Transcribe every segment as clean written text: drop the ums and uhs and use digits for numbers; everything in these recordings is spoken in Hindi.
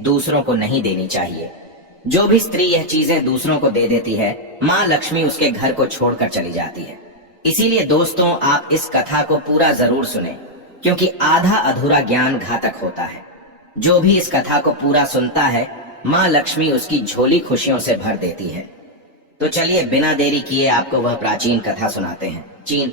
दूसरों को नहीं देनी चाहिए। जो भी स्त्री यह चीजें दूसरों को दे देती है, माँ लक्ष्मी उसके घर को छोड़कर चली जाती है। इसीलिए दोस्तों, आप इस कथा को पूरा जरूर सुने, क्योंकि आधा अधूरा ज्ञान घातक होता है। जो भी इस कथा को पूरा सुनता है, माँ लक्ष्मी उसकी झोली खुशियों से भर देती है। तो चलिए बिना देरी किए आपको वह प्राचीन कथा सुनाते हैं। चीन।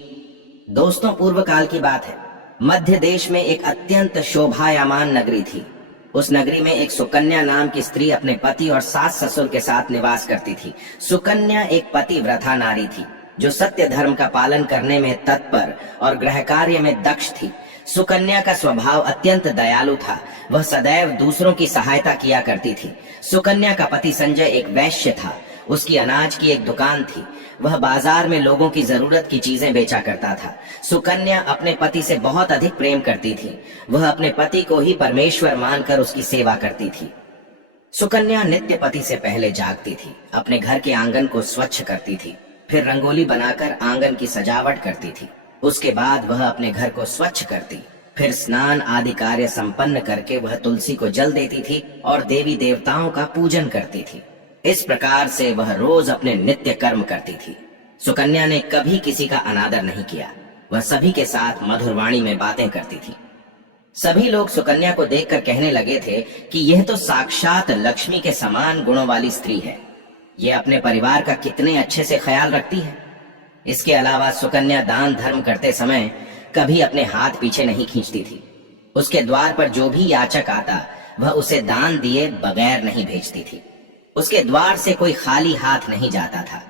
दोस्तों, पूर्व काल की बात है। मध्य देश में एक अत्यंत शोभायमान नगरी थी। उस नगरी में एक सुकन्या नाम की स्त्री अपने पति और सास ससुर के साथ निवास करती थी। सुकन्या एक पतिव्रता नारी थी, जो सत्य धर्म का पालन करने में तत्पर और गृह कार्य में दक्ष थी। सुकन्या का स्वभाव अत्यंत दयालु था। वह सदैव दूसरों की सहायता किया करती थी। सुकन्या का पति संजय एक वैश्य था। उसकी अनाज की एक दुकान थी। वह बाजार में लोगों की जरूरत की चीजें बेचा करता था। सुकन्या अपने पति से बहुत अधिक प्रेम करती थी। वह अपने पति को ही परमेश्वर मानकर उसकी सेवा करती थी। सुकन्या नित्य पति से पहले जागती थी, अपने घर के आंगन को स्वच्छ करती थी, फिर रंगोली बनाकर आंगन की सजावट करती थी। उसके बाद वह अपने घर को स्वच्छ करती, फिर स्नान आदि कार्य संपन्न करके वह तुलसी को जल देती थी और देवी देवताओं का पूजन करती थी। इस प्रकार से वह रोज अपने नित्य कर्म करती थी। सुकन्या ने कभी किसी का अनादर नहीं किया। वह सभी के साथ मधुर वाणी में बातें करती थी। सभी लोग सुकन्या को देखकर कहने लगे थे कि यह तो साक्षात लक्ष्मी के समान गुणों वाली स्त्री है। यह अपने परिवार का कितने अच्छे से ख्याल रखती है। इसके अलावा सुकन्या दान धर्म करते समय कभी अपने हाथ पीछे नहीं खींचती थी। उसके द्वार पर जो भी याचक आता, वह उसे दान दिए बगैर नहीं भेजती थी। उसके द्वार से कोई खाली हाथ नहीं जाता था।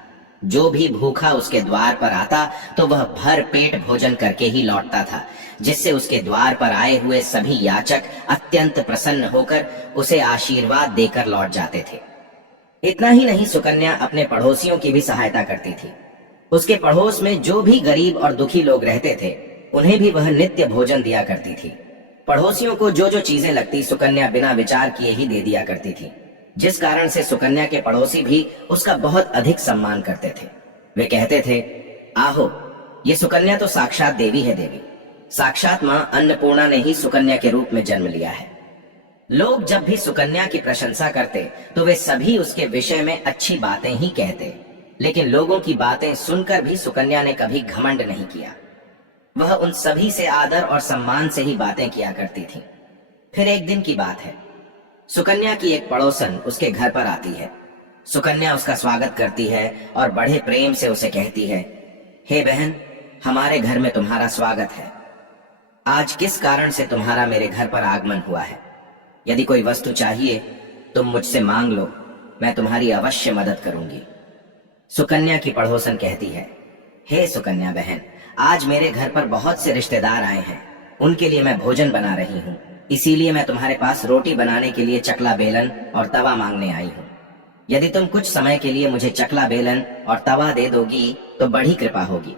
जो भी भूखा उसके द्वार पर आता तो वह भर पेट भोजन करके ही लौटता था, जिससे उसके द्वार पर आए हुए सभी याचक अत्यंत प्रसन्न होकर उसे आशीर्वाद देकर लौट जाते थे। इतना ही नहीं, सुकन्या अपने पड़ोसियों की भी सहायता करती थी। उसके पड़ोस में जो भी गरीब और दुखी लोग रहते थे, उन्हें भी वह नित्य भोजन दिया करती थी। पड़ोसियों को जो जो चीजें लगती, सुकन्या बिना विचार किए ही दे दिया करती थी, जिस कारण से सुकन्या के पड़ोसी भी उसका बहुत अधिक सम्मान करते थे। वे कहते थे, आहो, ये सुकन्या तो साक्षात देवी है। देवी साक्षात मां अन्नपूर्णा ने ही सुकन्या के रूप में जन्म लिया है। लोग जब भी सुकन्या की प्रशंसा करते तो वे सभी उसके विषय में अच्छी बातें ही कहते, लेकिन लोगों की बातें सुनकर भी सुकन्या ने कभी घमंड नहीं किया। वह उन सभी से आदर और सम्मान से ही बातें किया करती थी। फिर एक दिन की बात है, सुकन्या की एक पड़ोसन उसके घर पर आती है। सुकन्या उसका स्वागत करती है और बड़े प्रेम से उसे कहती है, हे बहन, हमारे घर में तुम्हारा स्वागत है। आज किस कारण से तुम्हारा मेरे घर पर आगमन हुआ है? यदि कोई वस्तु चाहिए तुम मुझसे मांग लो, मैं तुम्हारी अवश्य मदद करूंगी। सुकन्या की पड़ोसन कहती है, हे सुकन्या बहन, आज मेरे घर पर बहुत से रिश्तेदार आए हैं। उनके लिए मैं भोजन बना रही हूँ, इसीलिए मैं तुम्हारे पास रोटी बनाने के लिए चकला बेलन और तवा मांगने आई हूँ। यदि तुम कुछ समय के लिए मुझे चकला बेलन और तवा दे दोगी तो बड़ी कृपा होगी।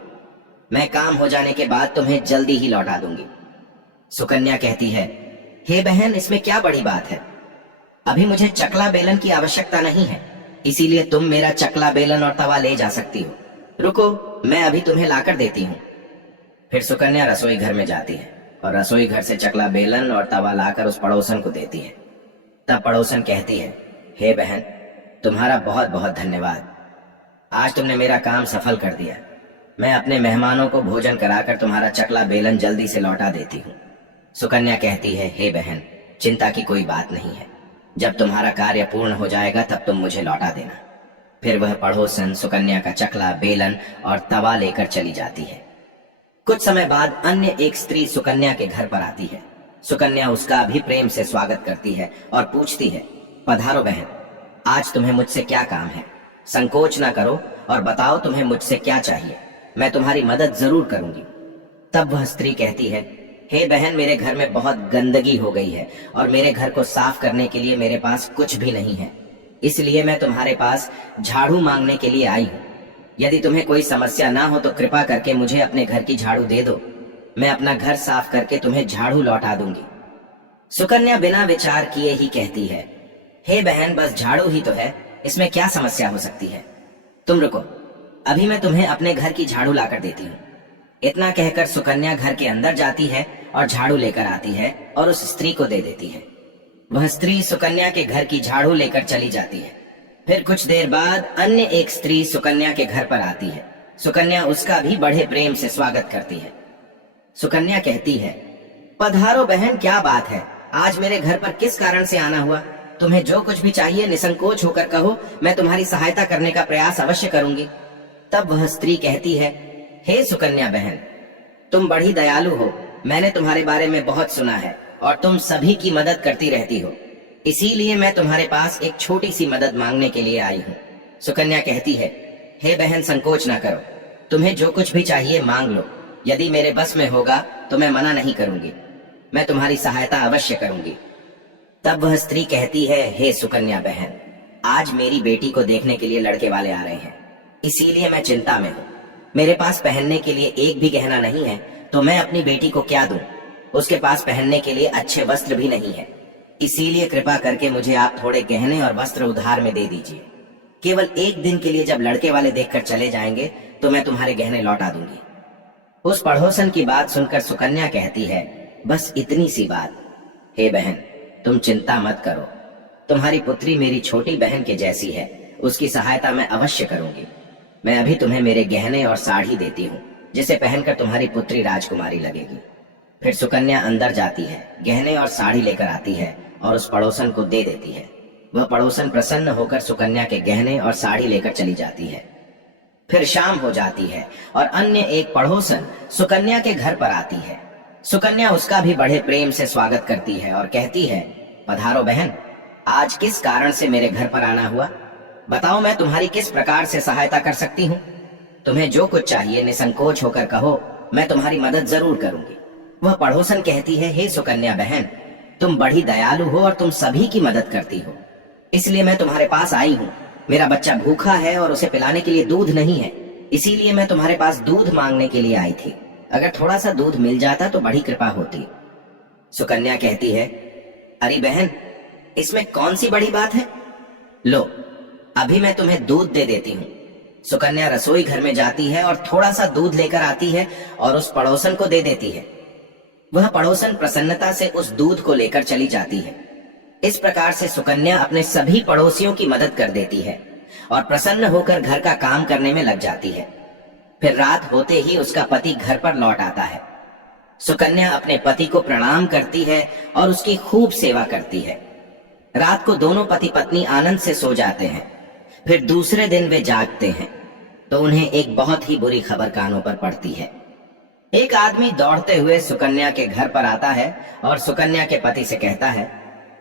मैं काम हो जाने के बाद तुम्हें जल्दी ही लौटा दूंगी। सुकन्या कहती है, हे बहन, इसमें क्या बड़ी बात है? अभी मुझे चकला बेलन की आवश्यकता नहीं है, इसीलिए तुम मेरा चकला बेलन और तवा ले जा सकती हो। रुको, मैं अभी तुम्हें लाकर देती हूँ। फिर सुकन्या रसोई घर में जाती है और रसोई घर से चकला बेलन और तवा लाकर उस पड़ोसन को देती है। तब पड़ोसन कहती है, हे बहन, तुम्हारा बहुत बहुत धन्यवाद। आज तुमने मेरा काम सफल कर दिया। मैं अपने मेहमानों को भोजन कराकर तुम्हारा चकला बेलन जल्दी से लौटा देती हूँ। सुकन्या कहती है, हे बहन, चिंता की कोई बात नहीं है। जब तुम्हारा कार्य पूर्ण हो जाएगा तब तुम मुझे लौटा देना। फिर वह पड़ोसन सुकन्या का चकला बेलन और तवा लेकर चली जाती है। कुछ समय बाद अन्य एक स्त्री सुकन्या के घर पर आती है। सुकन्या उसका भी प्रेम से स्वागत करती है और पूछती है, पधारो बहन, आज तुम्हें मुझसे क्या काम है? संकोच ना करो और बताओ तुम्हें मुझसे क्या चाहिए। मैं तुम्हारी मदद जरूर करूंगी। तब वह स्त्री कहती है, हे बहन, मेरे घर में बहुत गंदगी हो गई है और मेरे घर को साफ करने के लिए मेरे पास कुछ भी नहीं है, इसलिए मैं तुम्हारे पास झाड़ू मांगने के लिए आई हूँ। यदि तुम्हें कोई समस्या ना हो तो कृपा करके मुझे अपने घर की झाड़ू दे दो। मैं अपना घर साफ करके तुम्हें झाड़ू लौटा दूंगी। सुकन्या बिना विचार किए ही कहती है, हे बहन, बस झाड़ू ही तो है, इसमें क्या समस्या हो सकती है? तुम रुको, अभी मैं तुम्हें अपने घर की झाड़ू लाकर देती हूँ। इतना कहकर सुकन्या घर के अंदर जाती है और झाड़ू लेकर आती है और उस स्त्री को दे देती है। वह स्त्री सुकन्या के घर की झाड़ू लेकर चली जाती है। फिर कुछ देर बाद अन्य एक स्त्री सुकन्या के घर पर आती है। सुकन्या उसका भी बड़े प्रेम से स्वागत करती है। सुकन्या कहती है, पधारो बहन, क्या बात है, आज मेरे घर पर किस कारण से आना हुआ? तुम्हें जो कुछ भी चाहिए निसंकोच होकर कहो, मैं तुम्हारी सहायता करने का प्रयास अवश्य करूंगी। तब वह स्त्री कहती है, हे सुकन्या बहन, तुम बड़ी दयालु हो। मैंने तुम्हारे बारे में बहुत सुना है और तुम सभी की मदद करती रहती हो, इसीलिए मैं तुम्हारे पास एक छोटी सी मदद मांगने के लिए आई हूँ। सुकन्या कहती है, हे बहन, संकोच ना करो, तुम्हें जो कुछ भी चाहिए मांग लो। यदि मेरे बस में होगा तो मैं मना नहीं करूंगी, मैं तुम्हारी सहायता अवश्य करूंगी। तब वह स्त्री कहती है, हे सुकन्या बहन, आज मेरी बेटी को देखने के लिए लड़के वाले आ रहे हैं, इसीलिए मैं चिंता में हूँ। मेरे पास पहनने के लिए एक भी गहना नहीं है, तो मैं अपनी बेटी को क्या दूं? उसके पास पहनने के लिए अच्छे वस्त्र भी नहीं है, इसीलिए कृपा करके मुझे आप थोड़े गहने और वस्त्र उधार में दे दीजिए। केवल एक दिन के लिए जब लड़के वाले देखकर चले जाएंगे तो मैं तुम्हारे गहने लौटा दूंगी। उस पड़ोसन की बात सुनकर सुकन्या कहती है, बस इतनी सी बात? हे बहन, तुम चिंता मत करो, तुम्हारी पुत्री मेरी छोटी बहन के जैसी है, उसकी सहायता मैं अवश्य करूंगी। मैं अभी तुम्हें मेरे गहने और साड़ी देती हूँ, जिसे पहनकर तुम्हारी पुत्री राजकुमारी लगेगी। फिर सुकन्या अंदर जाती है, गहने और साड़ी लेकर आती है और उस पड़ोसन को दे देती है। वह पड़ोसन प्रसन्न होकर सुकन्या के गहने और साड़ी लेकर चली जाती है। फिर शाम हो जाती है और अन्य एक पड़ोसन सुकन्या के घर पर आती है। सुकन्या उसका भी बड़े प्रेम से स्वागत करती है और कहती है, पधारो बहन, आज किस कारण से मेरे घर पर आना हुआ? बताओ, मैं तुम्हारी किस प्रकार से सहायता कर सकती हूँ? तुम्हें जो कुछ चाहिए निसंकोच होकर कहो, मैं तुम्हारी मदद जरूर करूंगी। वह पड़ोसन कहती है, हे सुकन्या बहन, तुम बड़ी दयालु हो और तुम सभी की मदद करती हो, इसलिए मैं तुम्हारे पास आई हूँ। मेरा बच्चा भूखा है और उसे पिलाने के लिए दूध नहीं है, इसीलिए मैं तुम्हारे पास दूध मांगने के लिए आई थी। अगर थोड़ा सा दूध मिल जाता तो बड़ी कृपा होती। सुकन्या कहती है, अरे बहन, इसमें कौन सी बड़ी बात है? लो, अभी मैं तुम्हें दूध दे देती हूँ। सुकन्या रसोई घर में जाती है और थोड़ा सा दूध लेकर आती है और उस पड़ोसन को दे देती है। वह पड़ोसन प्रसन्नता से उस दूध को लेकर चली जाती है। इस प्रकार से सुकन्या अपने सभी पड़ोसियों की मदद कर देती है और प्रसन्न होकर घर का काम करने में लग जाती है। फिर रात होते ही उसका पति घर पर लौट आता है। सुकन्या अपने पति को प्रणाम करती है और उसकी खूब सेवा करती है। रात को दोनों पति पत्नी आनंद से सो जाते हैं। फिर दूसरे दिन वे जागते हैं तो उन्हें एक बहुत ही बुरी खबर कानों पर पड़ती है। एक आदमी दौड़ते हुए सुकन्या के घर पर आता है और सुकन्या के पति से कहता है,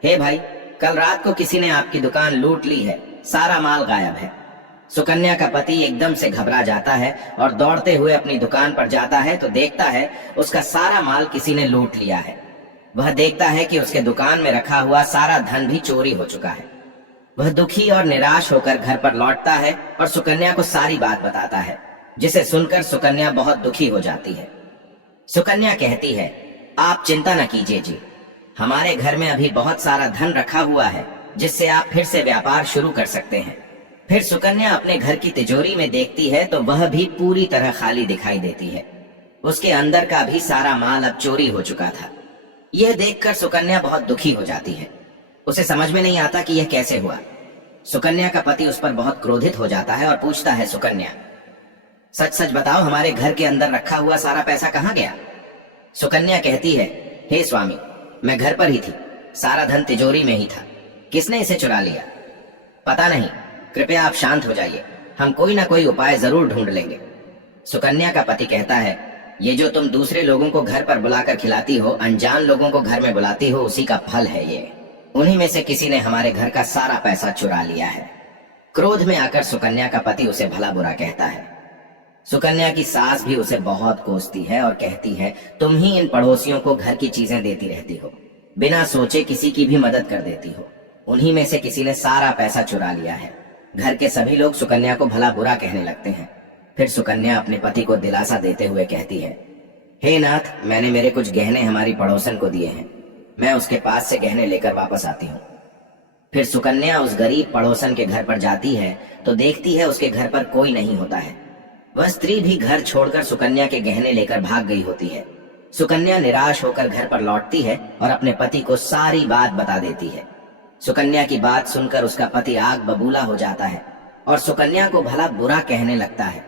हे भाई, कल रात को किसी ने आपकी दुकान लूट ली है, सारा माल गायब है। सुकन्या का पति एकदम से घबरा जाता है और दौड़ते हुए अपनी दुकान पर जाता है तो देखता है उसका सारा माल किसी ने लूट लिया है। वह देखता है कि उसके दुकान में रखा हुआ सारा धन भी चोरी हो चुका है। वह दुखी और निराश होकर घर पर लौटता है और सुकन्या को सारी बात बताता है, जिसे सुनकर सुकन्या बहुत दुखी हो जाती है। सुकन्या कहती है, आप चिंता न कीजिए जी, हमारे घर में अभी बहुत सारा धन रखा हुआ है, जिससे आप फिर से व्यापार शुरू कर सकते हैं। फिर सुकन्या अपने घर की तिजोरी में देखती है तो वह भी पूरी तरह खाली दिखाई देती है। उसके अंदर का भी सारा माल अब चोरी हो चुका था। यह देखकर सुकन्या बहुत दुखी हो जाती है। उसे समझ में नहीं आता कि यह कैसे हुआ। सुकन्या का पति उस पर बहुत क्रोधित हो जाता है और पूछता है, सुकन्या, सच सच बताओ, हमारे घर के अंदर रखा हुआ सारा पैसा कहाँ गया? सुकन्या कहती है, हे स्वामी, मैं घर पर ही थी, सारा धन तिजोरी में ही था, किसने इसे चुरा लिया? पता नहीं, कृपया आप शांत हो जाइए, हम कोई ना कोई उपाय जरूर ढूंढ लेंगे। सुकन्या का पति कहता है, ये जो तुम दूसरे लोगों को घर पर बुलाकर खिलाती हो, अनजान लोगों को घर में बुलाती हो, उसी का फल है ये। उन्हीं में से किसी ने हमारे घर का सारा पैसा चुरा लिया है। क्रोध में आकर सुकन्या का पति उसे भला बुरा कहता है। सुकन्या की सास भी उसे बहुत कोसती है और कहती है, तुम ही इन पड़ोसियों को घर की चीजें देती रहती हो, बिना सोचे किसी की भी मदद कर देती हो। उन्हीं में से किसी ने सारा पैसा चुरा लिया है। घर के सभी लोग सुकन्या को भला बुरा कहने लगते हैं। फिर सुकन्या अपने पति को दिलासा देते हुए कहती है, हे नाथ, मैंने मेरे कुछ गहने हमारी पड़ोसन को दिए हैं, मैं उसके पास से गहने लेकर वापस आती हूँ। फिर सुकन्या उस गरीब पड़ोसन के घर पर जाती है तो देखती है उसके घर पर कोई नहीं होता है। वह स्त्री भी घर छोड़कर सुकन्या के गहने लेकर भाग गई होती है। सुकन्या निराश होकर घर पर लौटती है और अपने पति को सारी बात बता देती है। सुकन्या की बात सुनकर उसका पति आग बबूला हो जाता है और सुकन्या को भला बुरा कहने लगता है।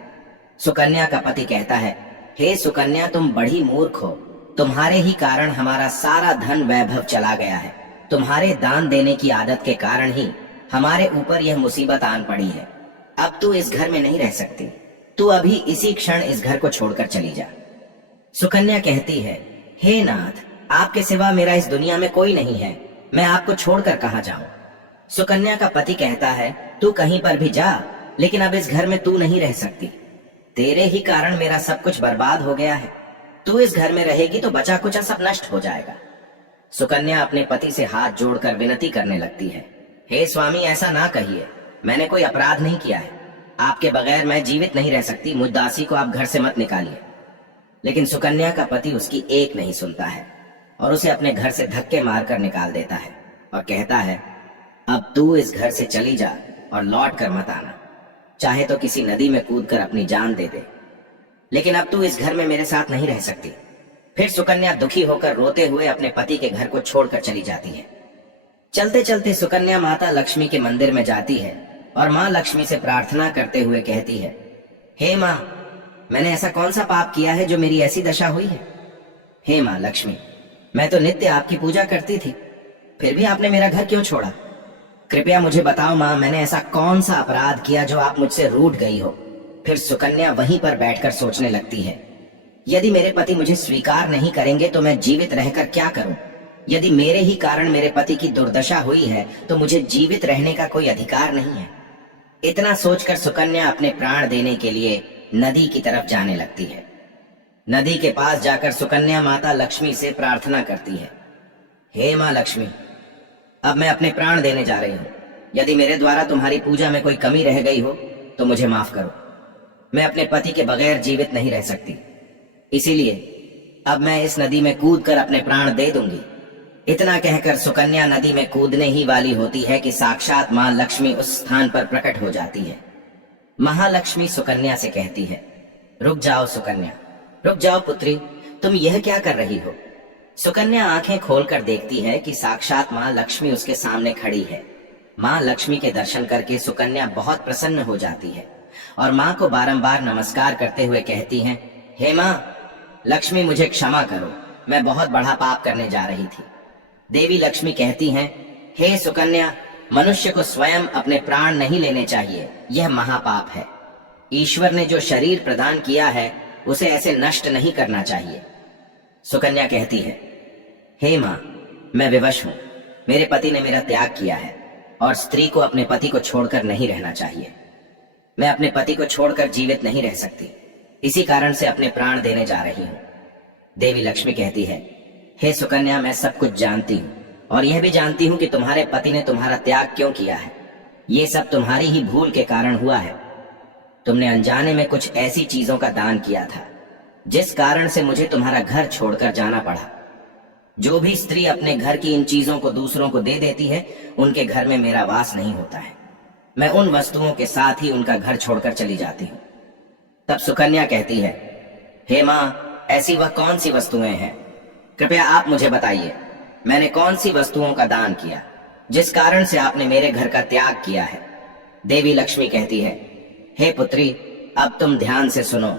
सुकन्या का पति कहता है, हे सुकन्या, तुम बड़ी मूर्ख हो। तुम्हारे ही कारण हमारा सारा धन वैभव चला गया है। तुम्हारे दान देने की आदत के कारण ही हमारे ऊपर यह मुसीबत आन पड़ी है। अब तू इस घर में नहीं रह सकती। तू अभी इसी क्षण इस घर को छोड़कर चली जा। सुकन्या कहती है, हे नाथ, आपके सिवा मेरा इस दुनिया में कोई नहीं है। मैं आपको छोड़कर कहाँ जाऊं? सुकन्या का पति कहता है, तू कहीं पर भी जा, लेकिन अब इस घर में तू नहीं रह सकती। तेरे ही कारण मेरा सब कुछ बर्बाद हो गया है। तू इस घर में रहेगी तो बचा कुचा सब नष्ट हो जाएगा। सुकन्या अपने पति से हाथ जोड़कर विनती करने लगती है, हे स्वामी, ऐसा ना कहिए। मैंने कोई अपराध नहीं किया है। आपके बगैर मैं जीवित नहीं रह सकती। मुझ दासी को आप घर से मत निकालिए। लेकिन सुकन्या का पति उसकी एक नहीं सुनता है और उसे अपने घर से धक्के मारकर निकाल देता है और कहता है, अब तू इस घर से चली जा और लौट कर मत आना। चाहे तो किसी नदी में कूदकर अपनी जान दे दे, लेकिन अब तू इस घर में मेरे साथ नहीं रह सकती। फिर सुकन्या दुखी होकर रोते हुए अपने पति के घर को छोड़कर चली जाती है। चलते चलते सुकन्या माता लक्ष्मी के मंदिर में जाती है और माँ लक्ष्मी से प्रार्थना करते हुए कहती है, हे माँ, मैंने ऐसा कौन सा पाप किया है जो मेरी ऐसी दशा हुई है? हे माँ लक्ष्मी, मैं तो नित्य आपकी पूजा करती थी, फिर भी आपने मेरा घर क्यों छोड़ा? कृपया मुझे बताओ माँ, मैंने ऐसा कौन सा अपराध किया जो आप मुझसे रूठ गई हो? फिर सुकन्या वहीं पर बैठकर सोचने लगती है, यदि मेरे पति मुझे स्वीकार नहीं करेंगे तो मैं जीवित रहकर क्या करूं? यदि मेरे ही कारण मेरे पति की दुर्दशा हुई है तो मुझे जीवित रहने का कोई अधिकार नहीं है। इतना सोचकर सुकन्या अपने प्राण देने के लिए नदी की तरफ जाने लगती है। नदी के पास जाकर सुकन्या माता लक्ष्मी से प्रार्थना करती है, हे माँ लक्ष्मी, अब मैं अपने प्राण देने जा रही हूँ। यदि मेरे द्वारा तुम्हारी पूजा में कोई कमी रह गई हो तो मुझे माफ करो। मैं अपने पति के बगैर जीवित नहीं रह सकती, इसीलिए अब मैं इस नदी में कूदकर अपने प्राण दे दूंगी। इतना कहकर सुकन्या नदी में कूदने ही वाली होती है कि साक्षात माँ लक्ष्मी उस स्थान पर प्रकट हो जाती है। महालक्ष्मी सुकन्या से कहती है, रुक जाओ सुकन्या, रुक जाओ पुत्री, तुम यह क्या कर रही हो? सुकन्या आंखें खोलकर देखती है कि साक्षात माँ लक्ष्मी उसके सामने खड़ी है। माँ लक्ष्मी के दर्शन करके सुकन्या बहुत प्रसन्न हो जाती है और माँ को बारंबार नमस्कार करते हुए कहती हैं, हे माँ लक्ष्मी, मुझे क्षमा करो, मैं बहुत बड़ा पाप करने जा रही थी। देवी लक्ष्मी कहती हैं, हे सुकन्या, मनुष्य को स्वयं अपने प्राण नहीं लेने चाहिए, यह महापाप है। ईश्वर ने जो शरीर प्रदान किया है उसे ऐसे नष्ट नहीं करना चाहिए। सुकन्या कहती है, हे माँ, मैं विवश हूँ। मेरे पति ने मेरा त्याग किया है और स्त्री को अपने पति को छोड़कर नहीं रहना चाहिए। मैं अपने पति को छोड़कर जीवित नहीं रह सकती, इसी कारण से अपने प्राण देने जा रही हूँ। देवी लक्ष्मी कहती है, हे सुकन्या, मैं सब कुछ जानती हूँ और यह भी जानती हूँ कि तुम्हारे पति ने तुम्हारा त्याग क्यों किया है। ये सब तुम्हारी ही भूल के कारण हुआ है। तुमने अनजाने में कुछ ऐसी चीजों का दान किया था जिस कारण से मुझे तुम्हारा घर छोड़कर जाना पड़ा। जो भी स्त्री अपने घर की इन चीजों को दूसरों को दे देती है, उनके घर में मेरा वास नहीं होता है। मैं उन वस्तुओं के साथ ही उनका घर छोड़कर चली जाती हूँ। तब सुकन्या कहती है, हे माँ, ऐसी वह कौन सी वस्तुएं हैं? कृपया आप मुझे बताइए, मैंने कौन सी वस्तुओं का दान किया जिस कारण से आपने मेरे घर का त्याग किया है? देवी लक्ष्मी कहती है, हे पुत्री, अब तुम ध्यान से सुनो।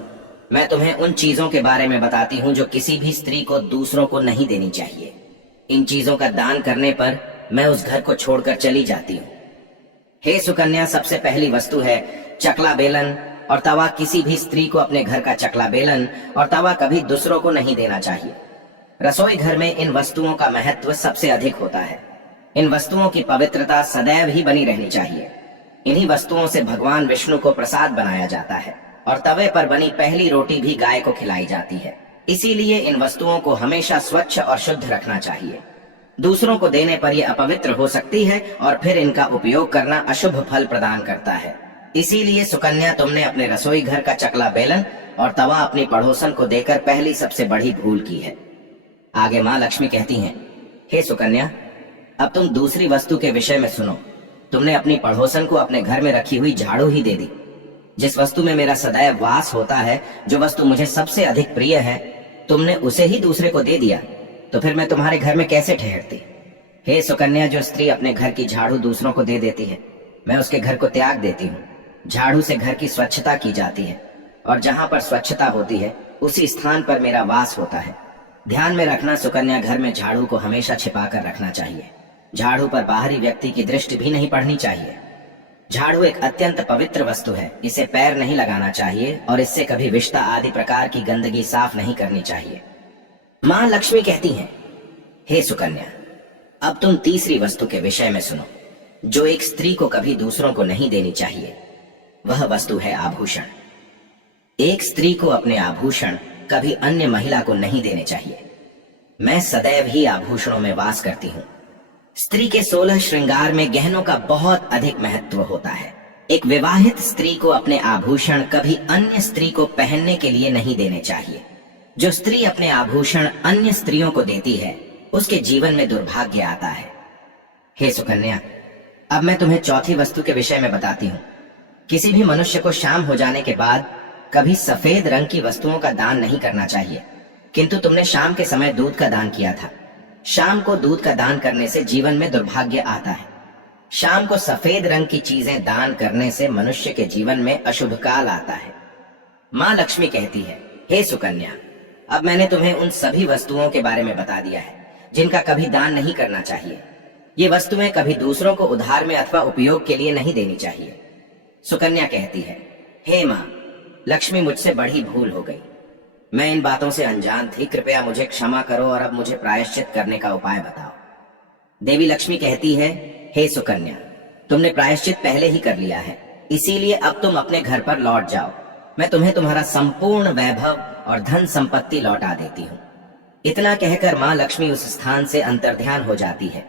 मैं तुम्हें उन चीजों के बारे में बताती हूँ जो किसी भी स्त्री को दूसरों को नहीं देनी चाहिए। इन चीजों का दान करने पर मैं उस घर को छोड़कर चली जाती हूँ। हे सुकन्या, सबसे पहली वस्तु है चकला बेलन और तवा। किसी भी स्त्री को अपने घर का चकला बेलन और तवा कभी दूसरों को नहीं देना चाहिए। रसोई घर में इन वस्तुओं का महत्व सबसे अधिक होता है। इन वस्तुओं की पवित्रता सदैव ही बनी रहनी चाहिए। इन्हीं वस्तुओं से भगवान विष्णु को प्रसाद बनाया जाता है और तवे पर बनी पहली रोटी भी गाय को खिलाई जाती है। इसीलिए इन वस्तुओं को हमेशा स्वच्छ और शुद्ध रखना चाहिए। दूसरों को देने पर यह अपवित्र हो सकती है और फिर इनका उपयोग करना अशुभ फल प्रदान करता है। इसीलिए सुकन्या, तुमने अपने रसोई घर का चकला बेलन और तवा अपनी पड़ोसन को देकर पहली सबसे बड़ी भूल की है। आगे माँ लक्ष्मी कहती हैं, हे सुकन्या, अब तुम दूसरी वस्तु के विषय में सुनो। तुमने अपनी पड़ोसन को अपने घर में रखी हुई झाड़ू ही दे दी। जिस वस्तु में मेरा सदैव वास होता है, जो वस्तु मुझे सबसे अधिक प्रिय है, तुमने उसे ही दूसरे को दे दिया, तो फिर मैं तुम्हारे घर में कैसे ठहरती? हे सुकन्या, जो स्त्री अपने घर की झाड़ू दूसरों को दे देती है, मैं उसके घर को त्याग देती हूँ। झाड़ू से घर की स्वच्छता की जाती है, और जहाँ पर स्वच्छता होती है उसी स्थान पर मेरा वास होता है। ध्यान में रखना सुकन्या, घर में झाड़ू को हमेशा छिपा कर रखना चाहिए। झाड़ू पर बाहरी व्यक्ति की दृष्टि भी नहीं पड़नी चाहिए। झाड़ू एक अत्यंत पवित्र वस्तु है, इसे पैर नहीं लगाना चाहिए और इससे कभी विष्ठा आदि प्रकार की गंदगी साफ नहीं करनी चाहिए। माँ लक्ष्मी कहती हैं, हे सुकन्या, अब तुम तीसरी वस्तु के विषय में सुनो, जो एक स्त्री को कभी दूसरों को नहीं देनी चाहिए। वह वस्तु है आभूषण। एक स्त्री को अपने आभूषण कभी अन्य महिला को नहीं देने चाहिए। मैं सदैव ही आभूषणों में वास करती हूँ। स्त्री के 16 श्रृंगार में गहनों का बहुत अधिक महत्व होता है। एक विवाहित स्त्री को अपने आभूषण कभी अन्य स्त्री को पहनने के लिए नहीं देने चाहिए। जो स्त्री अपने आभूषण अन्य स्त्रियों को देती है, उसके जीवन में दुर्भाग्य आता है। हे सुकन्या, अब मैं तुम्हें चौथी वस्तु के विषय में बताती हूँ। किसी भी मनुष्य को शाम हो जाने के बाद कभी सफेद रंग की वस्तुओं का दान नहीं करना चाहिए, किंतु तुमने शाम के समय दूध का दान किया था। शाम को दूध का दान करने से जीवन में दुर्भाग्य आता है। शाम को सफेद रंग की चीजें दान करने से मनुष्य के जीवन में अशुभ काल आता है। माँ लक्ष्मी कहती है, हे सुकन्या, अब मैंने तुम्हें उन सभी वस्तुओं के बारे में बता दिया है जिनका कभी दान नहीं करना चाहिए। ये वस्तुएं कभी दूसरों को उधार में अथवा उपयोग के लिए नहीं देनी चाहिए। सुकन्या कहती है, हे माँ लक्ष्मी, मुझसे बड़ी भूल हो गई। मैं इन बातों से अनजान थी, कृपया मुझे क्षमा करो और अब मुझे प्रायश्चित करने का उपाय बताओ। देवी लक्ष्मी कहती है, हे सुकन्या, तुमने प्रायश्चित पहले ही कर लिया है, इसीलिए अब तुम अपने घर पर लौट जाओ। मैं तुम्हें तुम्हारा संपूर्ण वैभव और धन संपत्ति लौटा देती हूँ। इतना कहकर माँ लक्ष्मी उस स्थान से अंतर्ध्यान हो जाती है।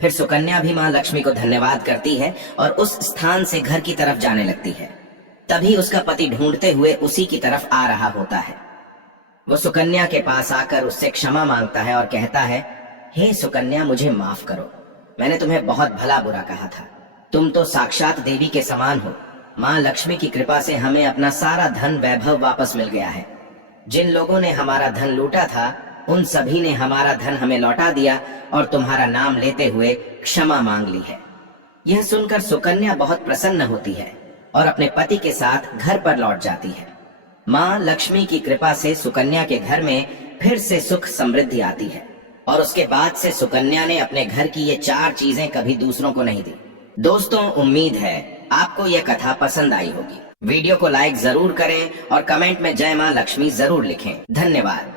फिर सुकन्या भी माँ लक्ष्मी को धन्यवाद करती है और उस स्थान से घर की तरफ जाने लगती है। तभी उसका पति ढूंढते हुए उसी की तरफ आ रहा होता है। वो सुकन्या के पास आकर उससे क्षमा मांगता है और कहता है, हे सुकन्या, मुझे माफ करो, मैंने तुम्हें बहुत भला बुरा कहा था। तुम तो साक्षात देवी के समान हो। माँ लक्ष्मी की कृपा से हमें अपना सारा धन वैभव वापस मिल गया है। जिन लोगों ने हमारा धन लूटा था, उन सभी ने हमारा धन हमें लौटा दिया और तुम्हारा नाम लेते हुए क्षमा मांग ली है। यह सुनकर सुकन्या बहुत प्रसन्न होती है और अपने पति के साथ घर पर लौट जाती है। माँ लक्ष्मी की कृपा से सुकन्या के घर में फिर से सुख समृद्धि आती है और उसके बाद से सुकन्या ने अपने घर की ये 4 चीजें कभी दूसरों को नहीं दी। दोस्तों, उम्मीद है आपको यह कथा पसंद आई होगी। वीडियो को लाइक जरूर करें और कमेंट में जय माँ लक्ष्मी जरूर लिखें। धन्यवाद।